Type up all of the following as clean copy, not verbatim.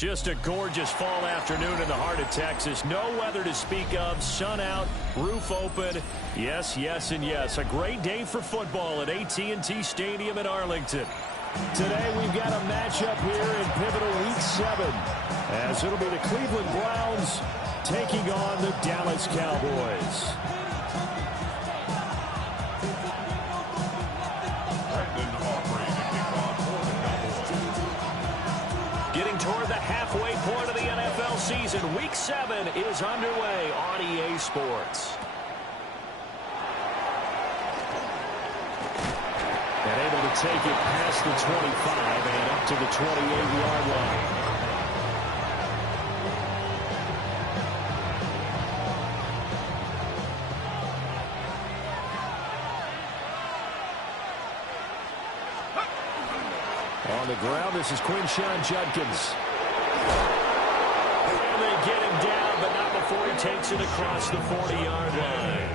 Just a gorgeous fall afternoon in the heart of Texas. No weather to speak of. Sun out, roof open. Yes, yes, and yes. A great day for football at AT&T Stadium in Arlington. Today we've got a matchup here in pivotal Week 7, as it'll be the Cleveland Browns taking on the Dallas Cowboys. Getting toward the halfway point of the NFL season, Week 7 is underway on EA Sports. And able to take it past the 25 and up to the 28-yard line. On the ground, this is Quinshon Judkins. And they get him down, but not before he takes it across the 40-yard line.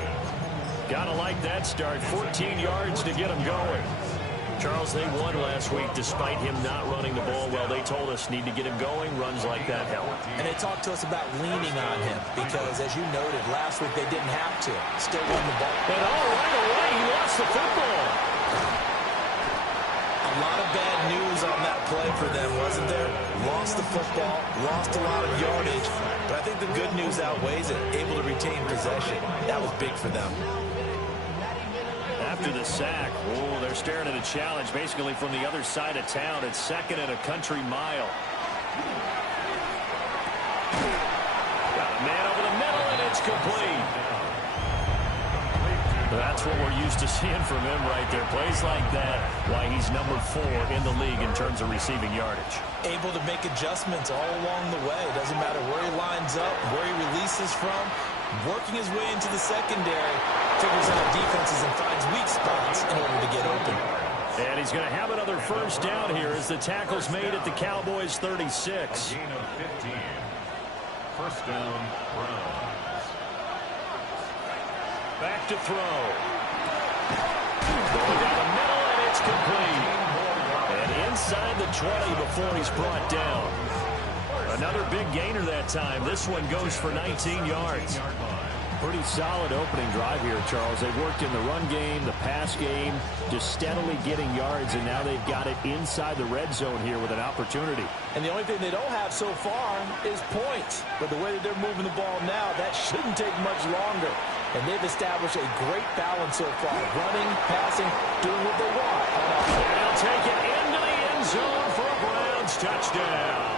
Gotta like that start. 14 yards to get him going. Charles, they won last week despite him not running the ball well. They told us need to get him going. Runs like that help. And they talked to us about leaning on him because, as you noted, last week they didn't have to. Still won the ball. And right away, he lost the football. A lot of bad news on that play for them, wasn't there? Lost the football, lost a lot of yardage, but I think the good news outweighs it. Able to retain possession. That was big for them. After the sack, they're staring at a challenge basically from the other side of town. It's second and a country mile. Got a man over the middle, and it's complete. That's what we're used to seeing from him right there. Plays like that, why he's number 4 in the league in terms of receiving yardage. Able to make adjustments all along the way. Doesn't matter where he lines up, where he releases from. Working his way into the secondary, figures out defenses and finds weak spots in order to get open. And he's going to have another first down here as the tackle's made at the Cowboys' 36. A gain of 15. First down, Browns. Back to throw. Going down the middle, and it's complete. And inside the 20 before he's brought down. Another big gainer that time. This one goes for 19 yards. Pretty solid opening drive here, Charles. They worked in the run game, the pass game, just steadily getting yards, and now they've got it inside the red zone here with an opportunity. And the only thing they don't have so far is points. But the way that they're moving the ball now, that shouldn't take much longer. And they've established a great balance so far. Running, passing, doing what they want. And they'll take it into the end zone for a Browns touchdown.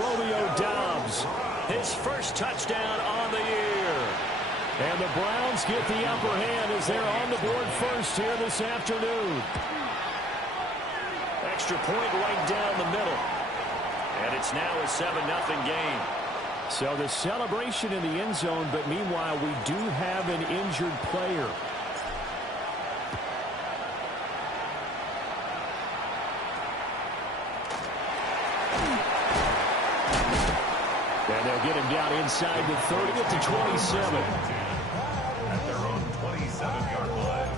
Romeo Doubs, his first touchdown on the year. And the Browns get the upper hand as they're on the board first here this afternoon. Extra point right down the middle. And it's now a 7-0 game. So the celebration in the end zone, but meanwhile we do have an injured player. And they'll get him down inside the 30 at the 27. At their own 27-yard line.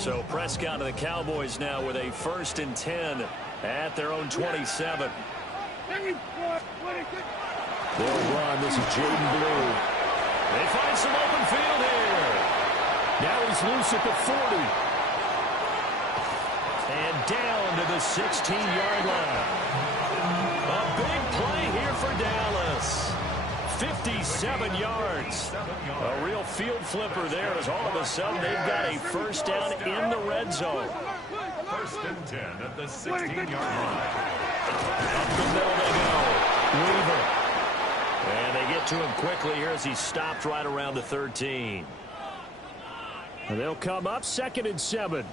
So Prescott and the Cowboys now with a 1st and 10 at their own 27. They'll run. This is Jaden Blue. They find some open field here. Now he's loose at the 40. And down to the 16-yard line. A big play here for Dallas. 57 yards. A real field flipper there as all of a sudden they've got a first down in the red zone. 1st and 10 at the 16-yard line. Up the middle they go. Weaver. And they get to him quickly here as he's stopped right around the 13. And they'll come up 2nd and 7.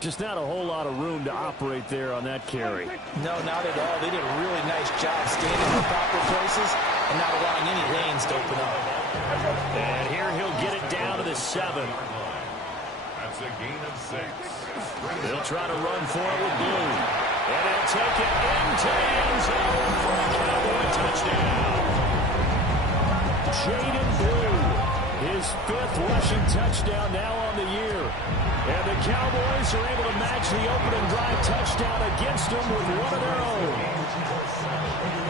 Just not a whole lot of room to operate there on that carry. No, not at all. They did a really nice job standing in the proper places and not allowing any lanes to open up. And here he'll get it down to the 7. That's a gain of 6. They'll try to run for it with Blue. And they'll take it into the end zone for a Cowboy touchdown. Jaden Blue, his fifth rushing touchdown now on the year. And the Cowboys are able to match the opening drive touchdown against them with one of their own.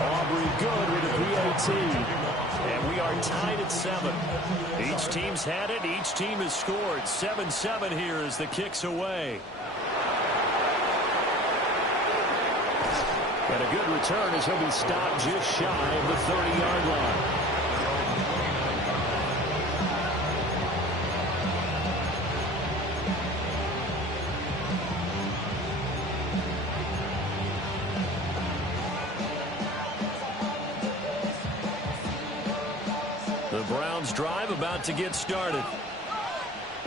Aubrey good with a PAT. And we are tied at 7. Each team's had it. Each team has scored. 7-7 here as the kick's away. And a good return as he'll be stopped just shy of the 30-yard line. The Browns drive about to get started.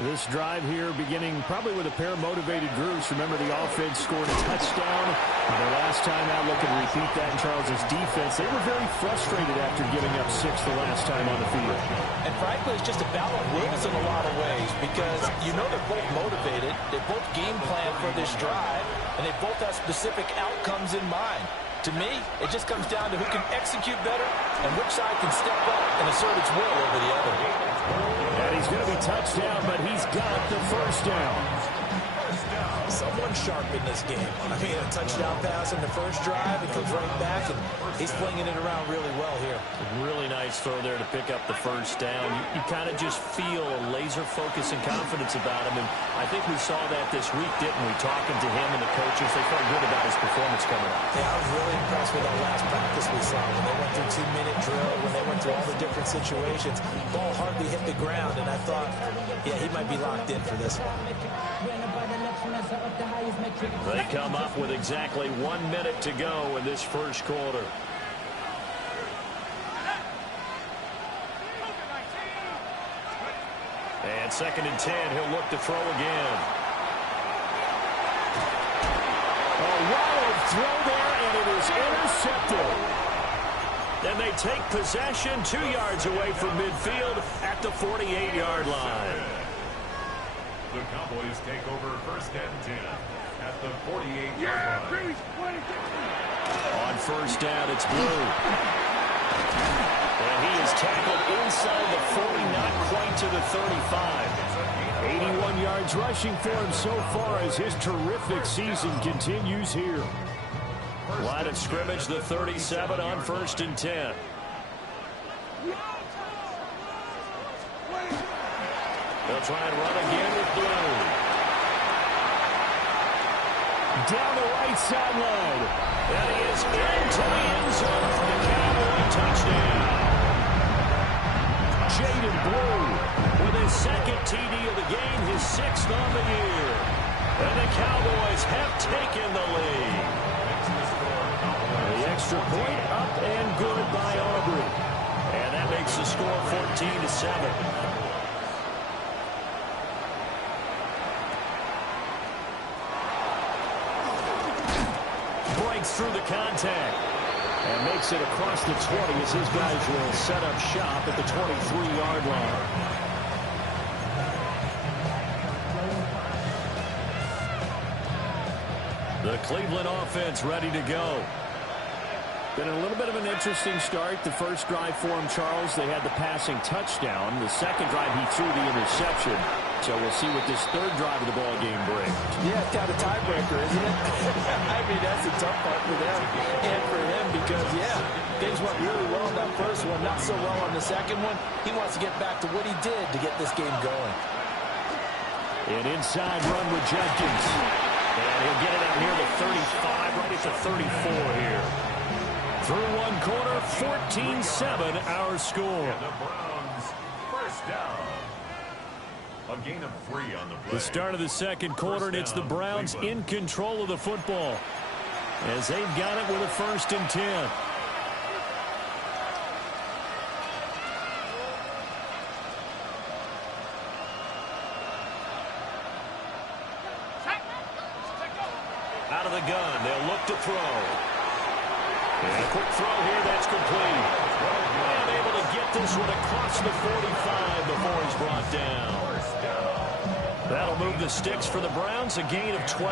This drive here beginning probably with a pair of motivated groups. Remember, the offense scored a touchdown. The last time out, looking to repeat that in Charles' defense. They were very frustrated after giving up 6 the last time on the field. And frankly, it's just a battle of wills in a lot of ways because you know they're both motivated. They both game plan for this drive, and they both have specific outcomes in mind. To me, it just comes down to who can execute better and which side can step up and assert its will over the other. And he's going to be touched down, but he's got the first down. Someone sharp in this game. I mean, a touchdown pass in the first drive, it comes right back, and he's flinging it around really well here. Really nice throw there to pick up the first down. You kind of just feel a laser focus and confidence about him, and I think we saw that this week, didn't we? Talking to him and the coaches, they felt good about his performance coming up. Yeah, I was really impressed with that last practice we saw when they went through 2-minute drill, when they went through all the different situations. Ball hardly hit the ground, and I thought, yeah, he might be locked in for this one. They come up with exactly 1 minute to go in this first quarter. And 2nd and 10, he'll look to throw again. A wild throw there, and it is intercepted. Then they take possession 2 yards away from midfield at the 48-yard line. The Cowboys take over 1st and 10 at the 48-yard line. On first down, it's Blue. And he is tackled inside the 40, not quite to the 35. 81 yards rushing for him so far as his terrific season continues here. Line of scrimmage, the 37 on 1st and 10. They'll try and run again with Blue. Down the right sideline. And he is into the end zone for the Cowboy touchdown. Jaden Blue with his 2nd TD of the game, his 6th on the year. And the Cowboys have taken the lead. The extra point up and good by Aubrey. And that makes the score 14-7. Through the contact and makes it across the 20 as his guys will set up shop at the 23-yard line. The Cleveland offense ready to go. Been a little bit of an interesting start. The first drive for him, Charles, they had the passing touchdown. The second drive, he threw the interception. So we'll see what this third drive of the ball game brings. Yeah, it's kind of a tiebreaker, isn't it? I mean, that's a tough part for them and for him because, yeah, things went really well in that first one, not so well on the second one. He wants to get back to what he did to get this game going. An inside run with Jenkins. And he'll get it out near the 35, right at the 34 here. Through one quarter, 14-7 our score. And the Browns, first down. A gain of 3 on the play. The start of the second quarter, and it's the Browns in control of the football as they've got it with a 1st and 10. Out of the gun, they'll look to throw. And a quick throw here, that's complete. And able to get this one across the 45 before he's brought down. That'll move the sticks for the Browns, a gain of 12.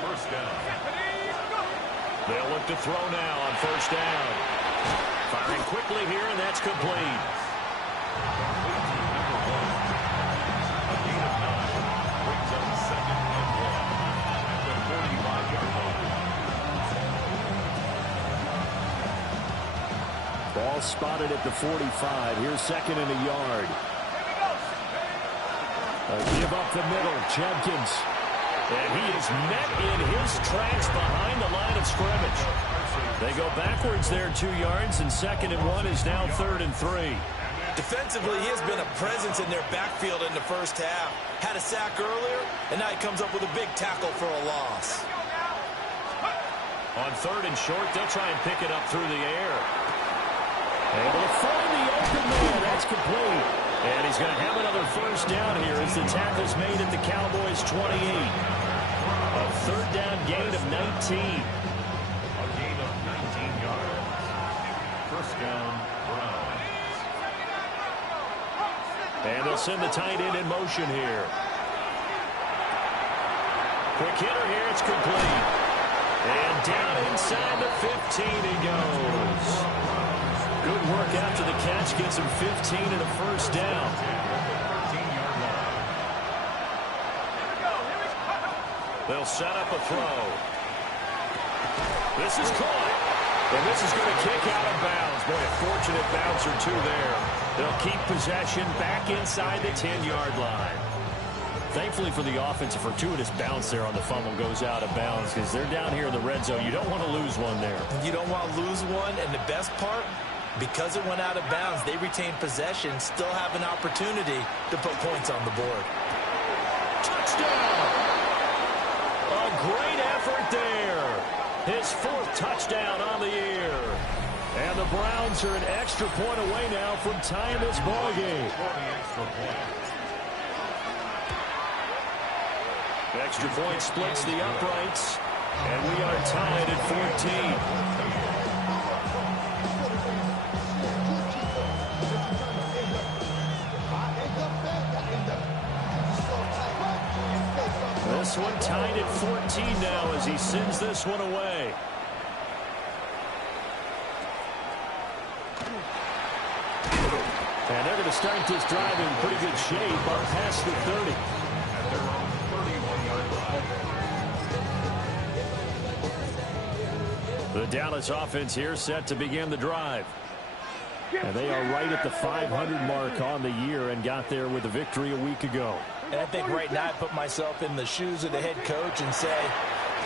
First down. They'll look to throw now on 1st down. Firing quickly here, and that's complete. brings up 2nd and 1 at the 45-yard line. Ball spotted at the 45. Here's 2nd and a yard. Give up the middle. Jenkins. And he is met in his tracks behind the line of scrimmage. They go backwards there 2 yards, and 2nd and 1 is now 3rd and 3. Defensively, he has been a presence in their backfield in the first half. Had a sack earlier, and now he comes up with a big tackle for a loss. On 3rd and short, they'll try and pick it up through the air. Able to find the open man. That's complete. And he's going to have another first down here as the tackle's made at the Cowboys' 28. A 3rd down gain of 19. A gain of 19 yards. First down, Browns. And they'll send the tight end in motion here. Quick hitter here. It's complete. And down inside the 15 he goes. Good work after the catch. Gets him 15 and a first down. They'll set up a throw. This is caught. And this is going to kick out of bounds. Boy, a fortunate bounce or two there. They'll keep possession back inside the 10-yard line. Thankfully for the offense, a fortuitous bounce there on the fumble goes out of bounds because they're down here in the red zone. You don't want to lose one there. You don't want to lose one, and the best part, because it went out of bounds, they retain possession, still have an opportunity to put points on the board. Touchdown! A great effort there. His 4th touchdown on the year. And the Browns are an extra point away now from tying this ball game. Extra point splits the uprights, and we are tied at 14. This one tied at 14 now as he sends this one away. And they're going to start this drive in pretty good shape up past the 30. The Dallas offense here set to begin the drive. And they are right at the 500 mark on the year and got there with a victory a week ago. And I think right now I put myself in the shoes of the head coach and say,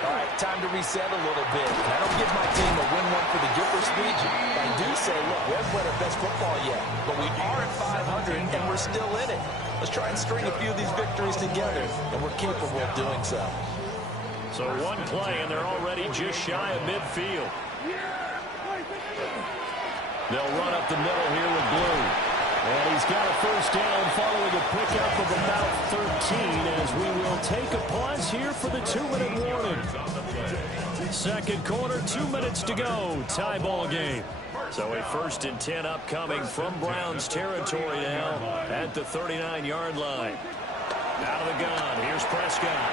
all right, time to reset a little bit. I don't give my team a win one for the Gipper speech. I do say, look, we haven't played our best football yet, but we are at 500 and we're still in it. Let's try and string a few of these victories together, and we're capable of doing so. So one play, and they're already just shy of midfield. They'll run up the middle here with Blue. And he's got a first down following a pickup of about 13 as we will take a pause here for the 2-minute warning. 2nd quarter, 2 minutes to go. Tie ball game. So a 1st and 10 upcoming from Browns territory now at the 39-yard line. Out of the gun, here's Prescott.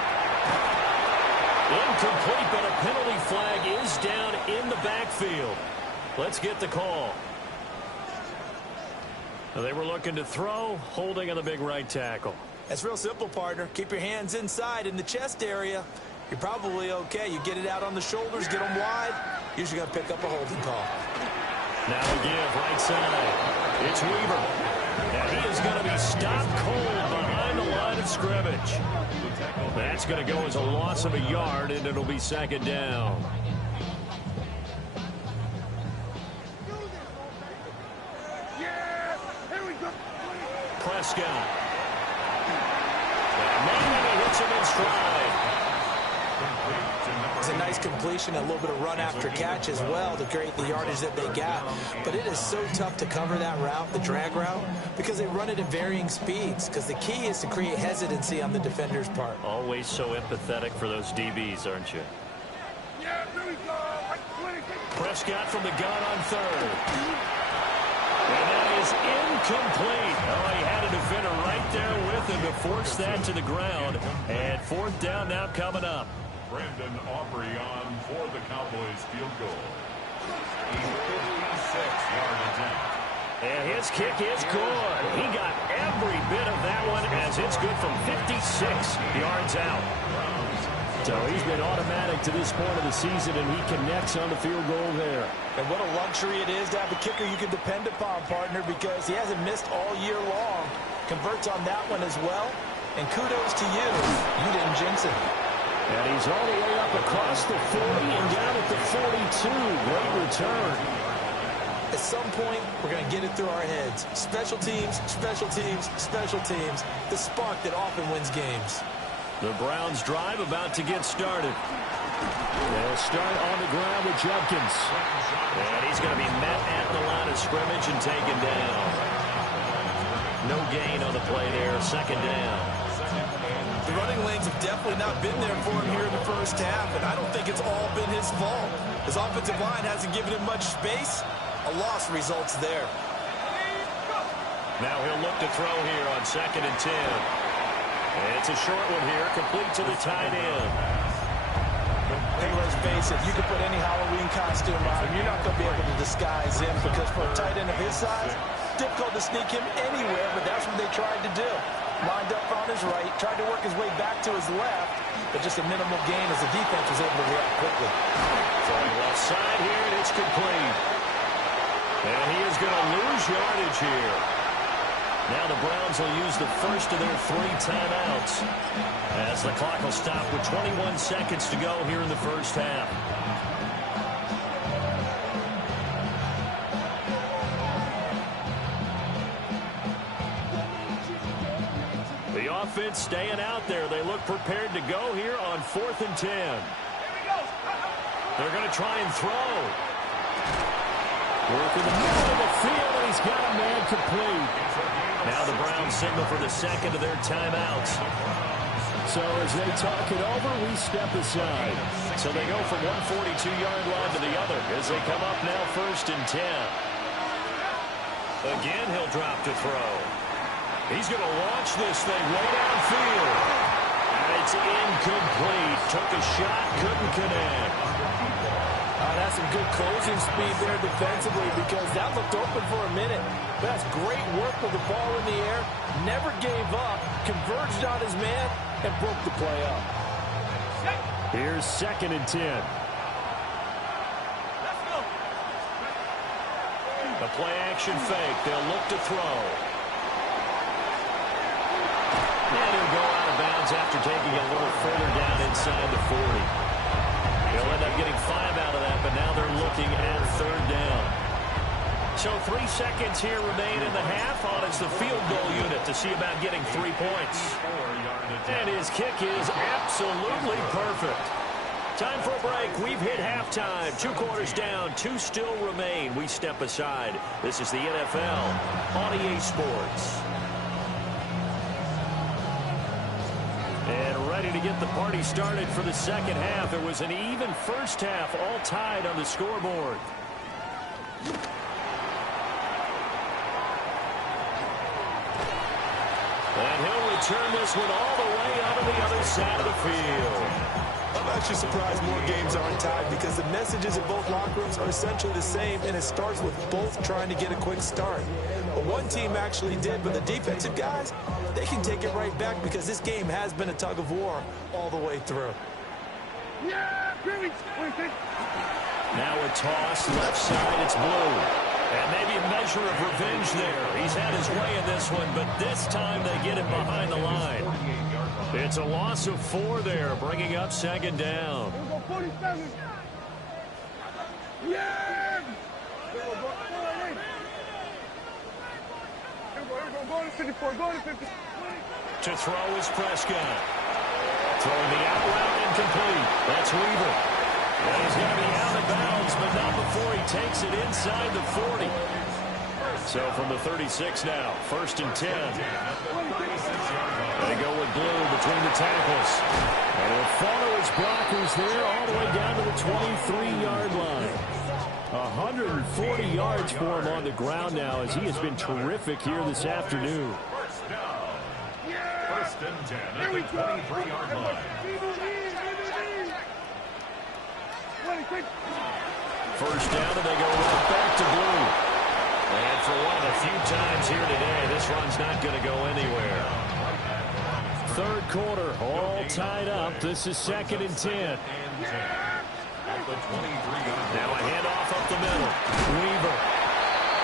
Incomplete, but a penalty flag is down in the backfield. Let's get the call. They were looking to throw, holding on the big right tackle. That's real simple, partner. Keep your hands inside in the chest area. You're probably okay. You get it out on the shoulders, get them wide. Usually going to pick up a holding call. Now we give right side. It's Weaver. And he is going to be stopped cold behind the line of scrimmage. That's going to go as a loss of a yard, and it'll be 2nd down. Prescott. And maybe he hits him in stride. It's a nice completion, a little bit of run after catch as well to create the yardage that they got. But it is so tough to cover that route, the drag route, because they run it at varying speeds. Because the key is to create hesitancy on the defender's part. Always so empathetic for those DBs, aren't you? Prescott from the gun on 3rd. And that is incomplete. Oh, he had a defender right there with him to force that to the ground. And 4th down now coming up. Brandon Aubrey on for the Cowboys field goal. A 56-yard attempt. And his kick is good. He got every bit of that one as it's good from 56 yards out. So he's been automatic to this point of the season, and he connects on the field goal there. And what a luxury it is to have a kicker you can depend upon, partner, because he hasn't missed all year long. Converts on that one as well. And kudos to you. You didn't jinx it. And he's all the way up across the 40 and down at the 42. Great return. At some point, we're going to get it through our heads. Special teams, special teams, special teams. The spark that often wins games. The Browns drive about to get started. They'll start on the ground with Judkins. And he's going to be met at the line of scrimmage and taken down. No gain on the play there. Second down. The running lanes have definitely not been there for him here in the first half, and I don't think it's all been his fault. His offensive line hasn't given him much space. A loss results there. Now he'll look to throw here on 2nd and 10. It's a short one here, complete to the tight end. Hey, let's face it, you can put any Halloween costume on him. You're not going to be able to disguise him because for a tight end of his size, difficult to sneak him anywhere, but that's what they tried to do. Lined up on his right, tried to work his way back to his left, but just a minimal gain as the defense was able to react quickly. Throwing left side here, and it's complete. And he is going to lose yardage here. Now the Browns will use the first of their 3 timeouts as the clock will stop with 21 seconds to go here in the first half. The offense staying out there. They look prepared to go here on 4th and 10. They're going to try and throw. Work in the middle of the field, and he's got a man complete. Now the Browns signal for the second of their timeouts. So as they talk it over, we step aside. So they go from 142-yard line to the other as they come up now 1st and 10. Again, he'll drop to throw. He's going to launch this thing way downfield. And it's incomplete. Took a shot, couldn't connect. That's some good closing speed there defensively because that looked open for a minute. But that's great work with the ball in the air. Never gave up, converged on his man, and broke the play up. Here's 2nd and 10. The play action fake. They'll look to throw. And he'll go out of bounds after taking a little further down inside the 40. They'll end up getting 5 out of that, but now they're looking at 3rd down. So 3 seconds here remain in the half on as the field goal unit to see about getting 3 points. And his kick is absolutely perfect. Time for a break. We've hit halftime. 2 quarters down, 2 still remain. We step aside. This is the NFL on EA Sports. And ready to get the party started for the second half. It was an even first half, all tied on the scoreboard. And he'll return this one all the way onto the other side of the field. I'm actually surprised more games aren't tied because the messages in both locker rooms are essentially the same, and it starts with both trying to get a quick start. But one team actually did, but the defensive guys, they can take it right back because this game has been a tug of war all the way through. Now a toss, left side, it's Blue. And maybe a measure of revenge there. He's had his way in this one, but this time they get him behind the line. It's a loss of 4 there, bringing up 2nd down. To throw is Prescott. Throwing the out route incomplete. That's Weaver. And he's going to be out of bounds, but not before he takes it inside the 40. So from the 36 now, 1st and 10. They go with Blue between the tackles. And he'll follow his blockers there all the way down to the 23-yard line. 140 yards for him on the ground now as he has been terrific here this afternoon. First and 10 at the 23-yard line. First down, and they go right back to Blue. And for one of the few times here today, this run's not going to go anywhere. Third quarter, all tied up. This is 2nd and 10. Now a handoff up the middle. Weaver.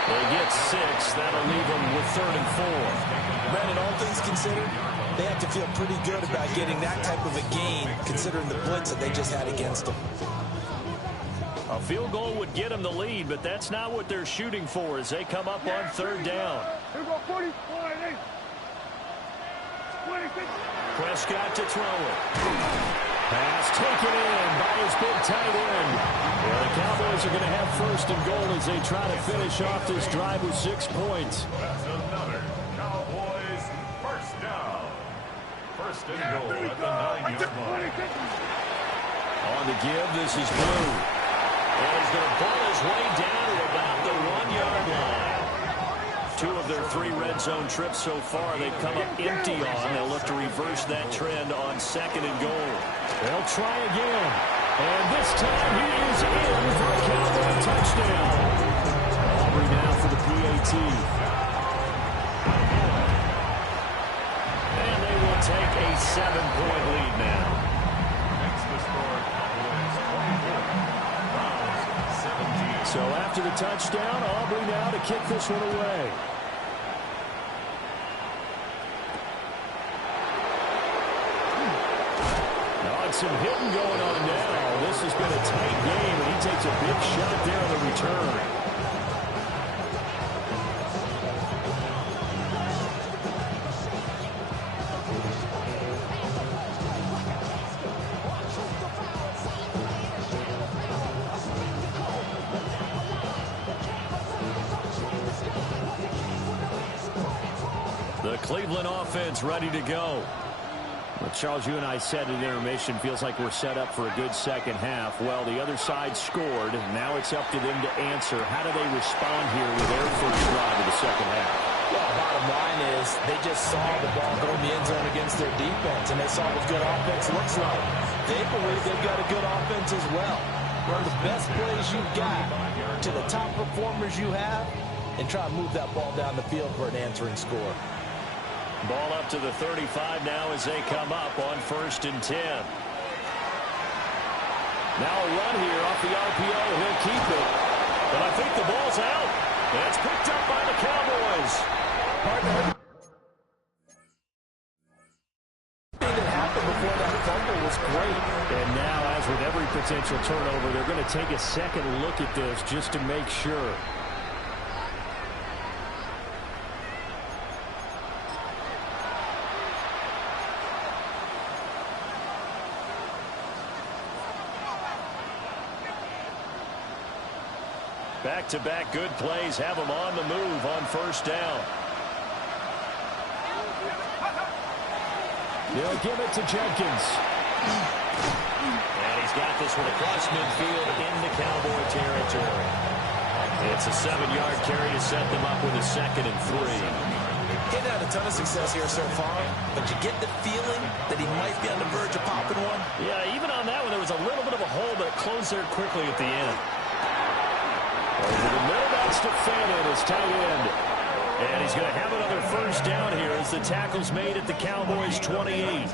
They get 6. That'll leave them with 3rd and 4. Brandon, all things considered, they have to feel pretty good about getting that type of a gain, considering the blitz that they just had against them. A field goal would get them the lead, but that's not what they're shooting for as they come up on 3rd down. Prescott to throw it. Pass taken in by his big tight end. Well, the Cowboys are going to have 1st and goal as they try to finish off this drive with 6 points. That's another Cowboys 1st down. 1st and goal at the 9-yard line. On the give, this is Blue. And he's going to pull his way down to about the 1-yard line. 2 of their 3 red zone trips so far they've come up empty on. They'll look to reverse that trend on 2nd and goal. They'll try again. And this time he is in for a Cowboy touchdown. Aubrey now for the PAT. And they will take a 7-point lead now. Makes the score Cowboys 24. Browns 17. So after the touchdown, Aubrey now to kick this one away. Some hitting going on now. This has been a tight game, and he takes a big shot there on the return. The Cleveland offense ready to go. Well, Charles, you and I said at intermission, feels like we're set up for a good second half. Well, the other side scored. Now it's up to them to answer. How do they respond here with their first drive of the second half? Well, bottom line is they just saw the ball go in the end zone against their defense, and they saw what good offense looks like. They believe they've got a good offense as well. Run the best plays you've got to the top performers you have, and try and move that ball down the field for an answering score. Ball up to the 35 now as they come up on 1st and 10. Now a run here off the RPO. He'll keep it. But I think the ball's out. It's picked up by the Cowboys. Partner. That happened before that fumble was great. And now, as with every potential turnover, they're going to take a second look at this just to make sure. Back-to-back good plays have them on the move on 1st down. They'll give it to Jenkins. And he's got this one across midfield into Cowboy territory. It's a 7-yard carry to set them up with a 2nd and 3. He's had a ton of success here so far, but you get the feeling that he might be on the verge of popping one. Yeah, even on that one, there was a little bit of a hole, but it closed there quickly at the end. Over the middle, that's Stefanin, his tight end. And he's going to have another 1st down here as the tackle's made at the Cowboys' 28.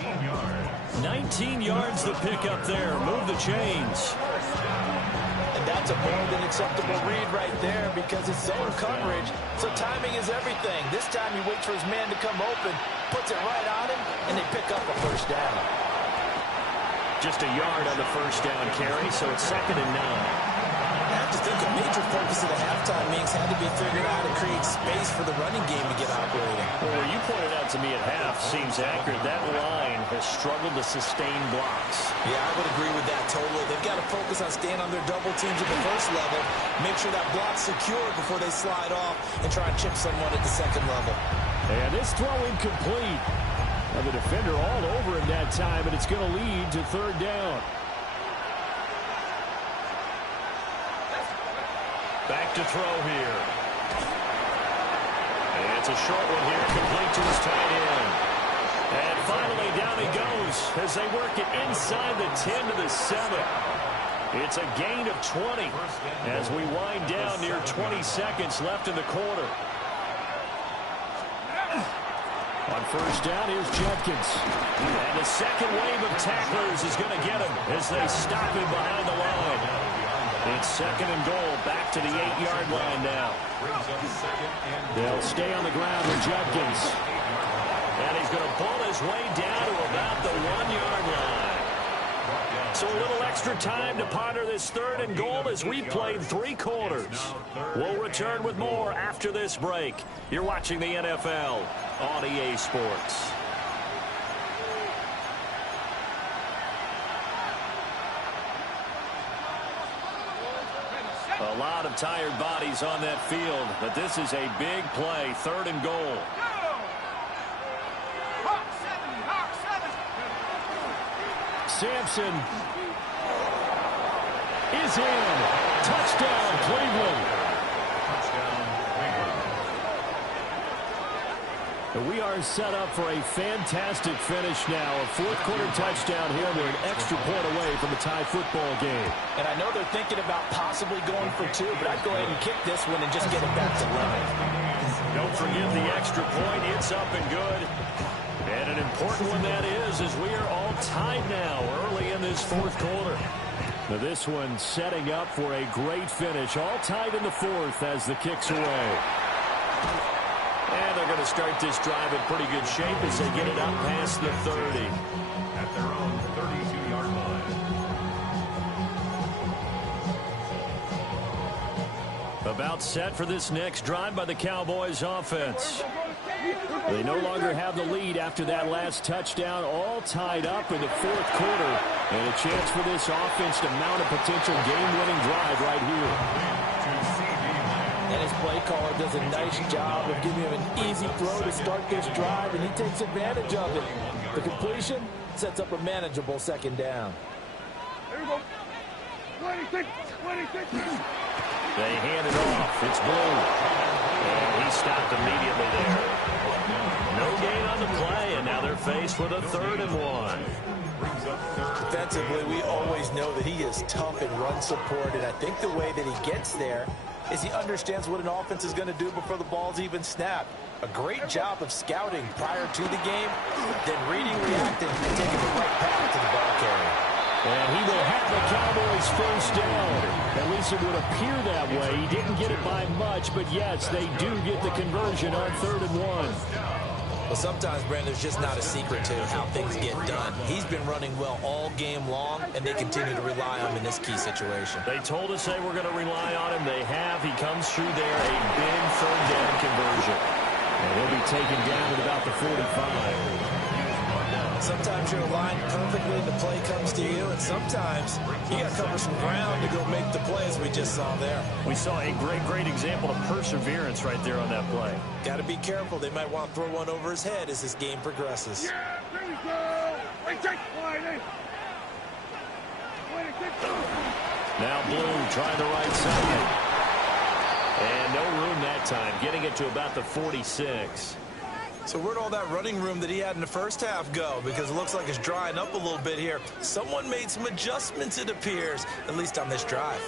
19 yards to pick up there. Move the chains. And that's a more than acceptable read right there because it's zone coverage, so timing is everything. This time he waits for his man to come open, puts it right on him, and they pick up a 1st down. Just a yard on the 1st down carry, so it's 2nd and 9. I have to think a major focus of the halftime meetings had to be figuring out how to create space for the running game to get operating. Well, what you pointed out to me at half seems accurate. That line has struggled to sustain blocks. Yeah, I would agree with that totally. They've got to focus on staying on their double teams at the 1st level, make sure that block's secure before they slide off and try and chip someone at the 2nd level. And this throw incomplete. Now the defender all over him that time, and it's going to lead to 3rd down. Back to throw here. And it's a short one here, complete to his tight end. And finally, down he goes as they work it inside the 10 to the 7. It's a gain of 20 as we wind down near 20 seconds left in the quarter. On first down, here's Judkins. And the second wave of tacklers is going to get him as they stop him behind the line. It's second and goal, back to the 8-yard line now. They'll stay on the ground with Judkins. And he's going to pull his way down to about the 1-yard line. So a little extra time to ponder this third and goal as we played 3 quarters. We'll return with more after this break. You're watching the NFL on EA Sports. A lot of tired bodies on that field, but this is a big play, third and goal. Sampson is in. Touchdown, Cleveland. We are set up for a fantastic finish now. A fourth-quarter touchdown here. We're an extra point away from a tie football game. And I know they're thinking about possibly going for 2, but I'd go ahead and kick this one and just get it back to 11. Don't forget the extra point. It's up and good. And an important one that is, as we are all tied now early in this fourth quarter. Now this one setting up for a great finish. All tied in the fourth as the kick's away. And they're going to start this drive in pretty good shape as they get it up past the 30. At their own 32-yard line. About set for this next drive by the Cowboys offense. They no longer have the lead after that last touchdown, all tied up in the fourth quarter. And a chance for this offense to mount a potential game-winning drive right here. And his play caller does a nice job of giving him an easy throw to start this drive, and he takes advantage of it. The completion sets up a manageable second down. There you go. 26. They hand it off. It's Blue. And he stopped immediately there. No gain on the play, and now they're faced with a 3rd and 1. Defensively, we always know that he is tough in run support, and I think the way that he gets there is he understands what an offense is going to do before the ball's even snapped. A great job of scouting prior to the game, then reading, reacting, and taking the right path to the ball carrier. And he will have the Cowboys first down. At least it would appear that way. He didn't get it by much, but yes, they do get the conversion on 3rd and 1. Well, sometimes, Brandon, there's just not a secret to how things get done. He's been running well all game long, and they continue to rely on him in this key situation. They told us they were going to rely on him. They have. He comes through there, a big 3rd down conversion. And he'll be taken down at about the 45. Sometimes you're aligned perfectly and the play comes to you, and sometimes you got to cover some ground to go make the play, as we just saw there. We saw a great example of perseverance right there on that play. Got to be careful. They might want to throw one over his head as this game progresses. Yeah, there we go. Now Blue trying the right side. And no room that time, getting it to about the 46. So where'd all that running room that he had in the first half go? Because it looks like it's drying up a little bit here. Someone made some adjustments, it appears, at least on this drive.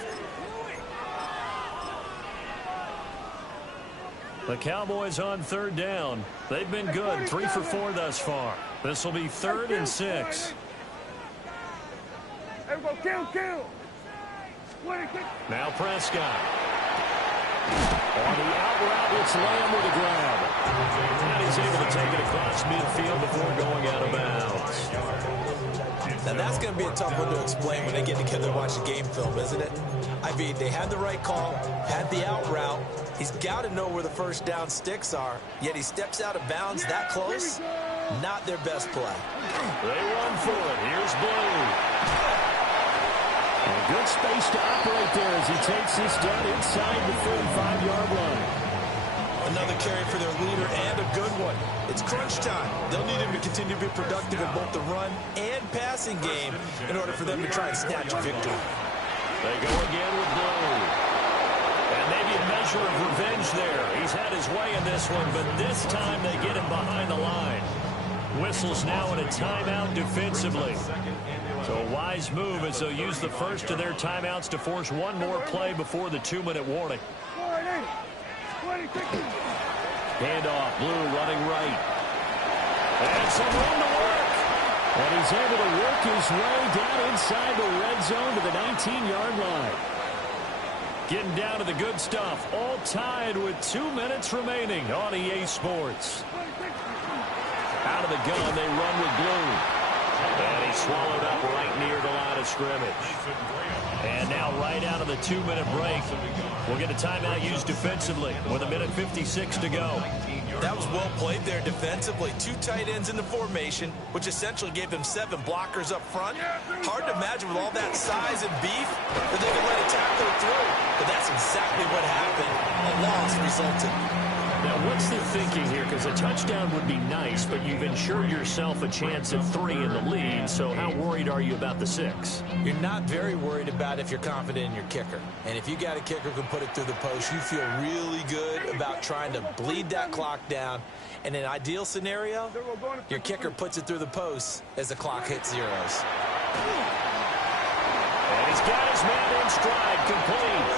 The Cowboys on 3rd down. They've been good, 3 for 4 thus far. This will be 3rd and 6. There we go, kill. Now Prescott. On the out route, it's Lamb with a grab. And he's able to take it across midfield before going out of bounds. Now that's going to be a tough one to explain when they get together and watch the game film, isn't it? I mean, they had the right call, had the out route. He's got to know where the first down sticks are, yet he steps out of bounds that close. Not their best play. They run for it. Here's Blue. And good space to operate there as he takes this down inside the 35-yard line. Another carry for their leader and a good one. It's crunch time. They'll need him to continue to be productive in both the run and passing game in order for them to try and snatch a victory. They go again with Blue. And maybe a measure of revenge there. He's had his way in this one, but this time they get him behind the line. Whistles now in a timeout defensively. So a wise move as they'll use the first of their timeouts to force one more play before the 2-minute warning. Handoff, Blue running right. And some room to work. And he's able to work his way down inside the red zone to the 19-yard line. Getting down to the good stuff. All tied with 2 minutes remaining on EA Sports. Out of the gun, they run with Blue. And he's swallowed up right near the line of scrimmage. And now right out of the 2-minute break, we'll get a timeout used defensively with 1:56 to go. That was well played there defensively. 2 tight ends in the formation, which essentially gave them 7 blockers up front. Hard to imagine with all that size and beef that they could let a tackler through. But that's exactly what happened. A loss resulted. Now, what's the thinking here? Because a touchdown would be nice, but you've ensured yourself a chance at 3 in the lead. So how worried are you about the 6? You're not very worried about if you're confident in your kicker. And if you got a kicker who can put it through the post, you feel really good about trying to bleed that clock down. In an ideal scenario, your kicker puts it through the post as the clock hits zeros. And he's got his man in stride, complete.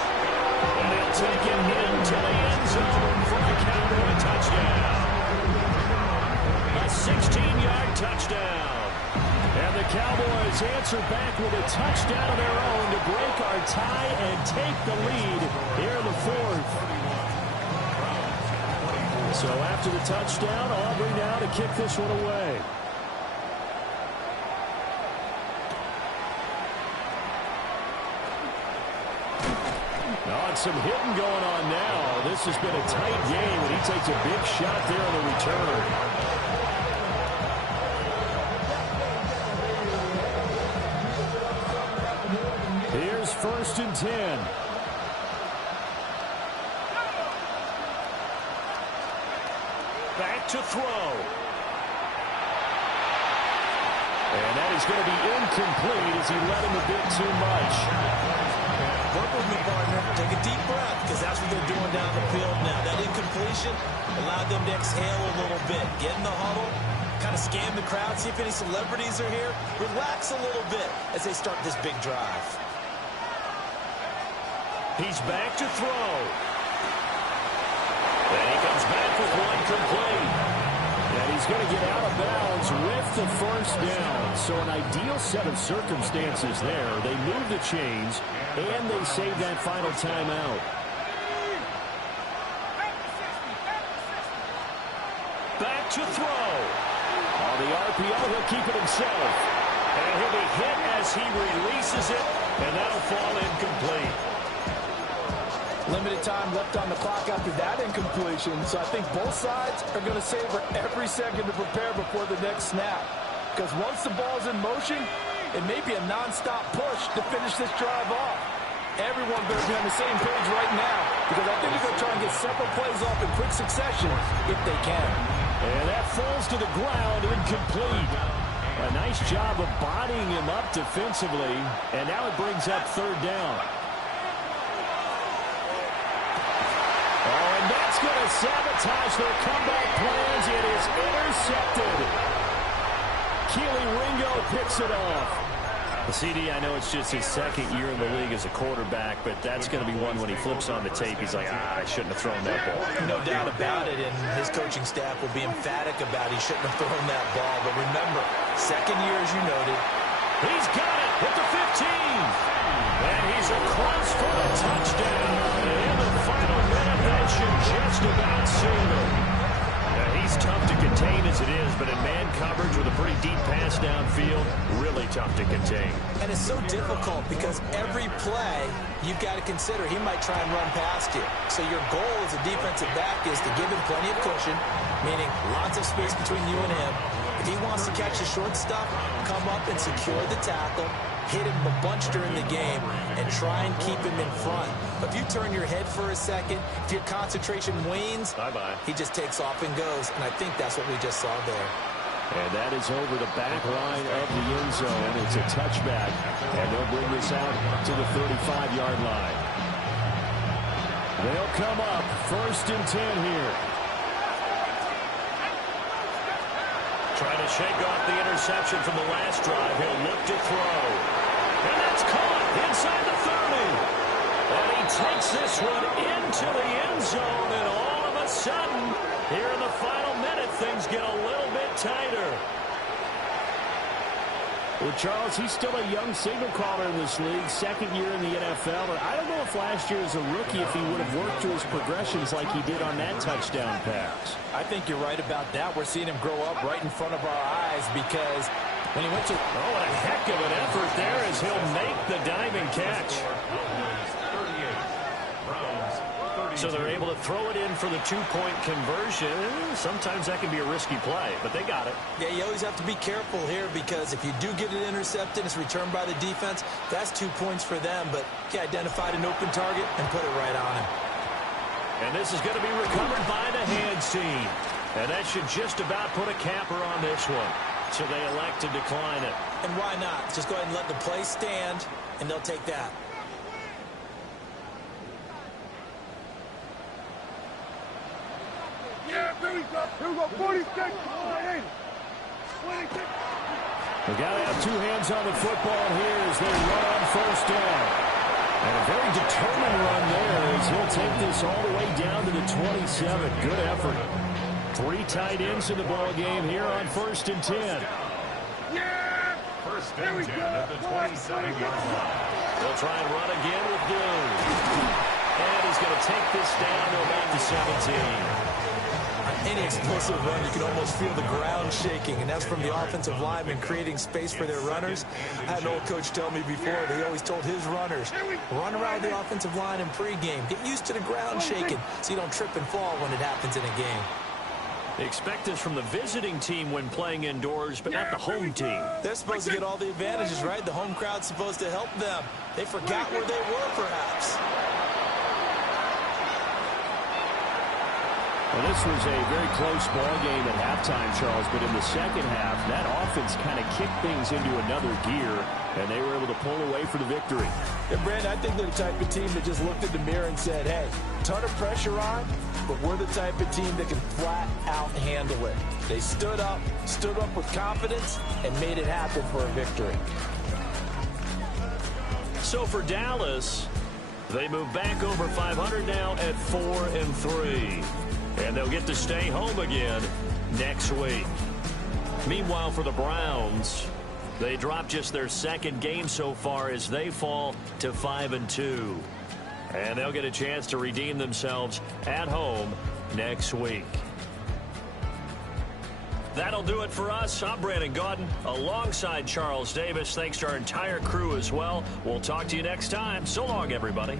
And they'll take him into the end zone for a Cowboy touchdown. A 16-yard touchdown. And the Cowboys answer back with a touchdown of their own to break our tie and take the lead here in the 4th. So after the touchdown, Aubrey now to kick this one away. Some hitting going on now. This has been a tight game, and he takes a big shot there on the return. Here's 1st and 10. Back to throw. And that is going to be incomplete as he let him a bit too much. Work with me, partner. Take a deep breath, because that's what they're doing down the field now. That incompletion allowed them to exhale a little bit. Get in the huddle, kind of scan the crowd, see if any celebrities are here. Relax a little bit as they start this big drive. He's back to throw. And he comes back with one complete. And he's going to get out of bounds with the 1st down. So an ideal set of circumstances there. They move the chains, and they save that final timeout. Back to throw. On the RPO, he'll keep it himself. And he'll be hit as he releases it, and that'll fall incomplete. Limited time left on the clock after that incompletion, so I think both sides are going to savor every second to prepare before the next snap. Because once the ball's in motion, it may be a non-stop push to finish this drive off. Everyone better be on the same page right now, because I think they're going to try and get several plays off in quick succession if they can. And that falls to the ground, incomplete. A nice job of bodying him up defensively, and now it brings up 3rd down. And that's going to sabotage their comeback plans. It is intercepted. Keely Ringo picks it off. The CD, I know it's just his 2nd year in the league as a quarterback, but that's going to be one when he flips on the tape, he's like, I shouldn't have thrown that ball. No doubt about it, and his coaching staff will be emphatic about he shouldn't have thrown that ball. But remember, 2nd year, as you noted. He's got it at the 15. And he's across for the touchdown. In the final minute, that should just about seal it. He's tough to contain as it is, but in man coverage with a pretty deep pass downfield, really tough to contain. And it's so difficult because every play you've got to consider he might try and run past you. So your goal as a defensive back is to give him plenty of cushion, meaning lots of space between you and him. If he wants to catch the short stuff, come up and secure the tackle, hit him a bunch during the game, and try and keep him in front. But if you turn your head for a second, if your concentration wanes, he just takes off and goes. And I think that's what we just saw there. And that is over the back line of the end zone. It's a touchback, and they'll bring this out to the 35-yard line. They'll come up 1st and 10 here. Trying to shake off the interception from the last drive. He'll look to throw. And that's caught inside the 30. And he takes this one into the end zone. And all of a sudden, here in the final minute, things get a little bit tighter. Well, Charles, he's still a young signal caller in this league, second year in the NFL. And I don't know if last year as a rookie, if he would have worked through his progressions like he did on that touchdown pass. I think you're right about that. We're seeing him grow up right in front of our eyes because when he went to... Oh, what a heck of an effort there as he'll make the diving catch. So they're able to throw it in for the two-point conversion. Sometimes that can be a risky play, but they got it. Yeah, you always have to be careful here because if you do get it intercepted, it's returned by the defense. That's 2 points for them, but he identified an open target and put it right on him. And this is going to be recovered by the hands team. And that should just about put a capper on this one. So they elect to decline it. And why not? Just go ahead and let the play stand, and they'll take that. Yeah, here we go. Here we go. 46. 26. They got to have two hands on the football here as they run on first down. And a very determined run there as he'll take this all the way down to the 27. Good effort. Three tight ends in the ball game here on 1st and 10. Yeah. First and 10 at the 27-yard line. They'll try and run again with Bloom. And he's going to take this down to about the 17. Any explosive run, you can almost feel the ground shaking, and that's from the offensive linemen creating space for their runners. I had an old coach tell me before that he always told his runners, run around the offensive line in pregame. Get used to the ground shaking so you don't trip and fall when it happens in a game. They expect this from the visiting team when playing indoors, but not the home team. They're supposed to get all the advantages, right? The home crowd's supposed to help them. They forgot where they were, perhaps. Well, this was a very close ball game at halftime, Charles, but in the second half, that offense kind of kicked things into another gear, and they were able to pull away for the victory. Yeah, Brandon, I think they're the type of team that just looked in the mirror and said, hey, ton of pressure on, but we're the type of team that can flat out handle it. They stood up with confidence, and made it happen for a victory. So for Dallas, they move back over 500 now at 4-3. And they'll get to stay home again next week. Meanwhile, for the Browns, they drop just their second game so far as they fall to 5-2. And they'll get a chance to redeem themselves at home next week. That'll do it for us. I'm Brandon Gaudin alongside Charles Davis. Thanks to our entire crew as well. We'll talk to you next time. So long, everybody.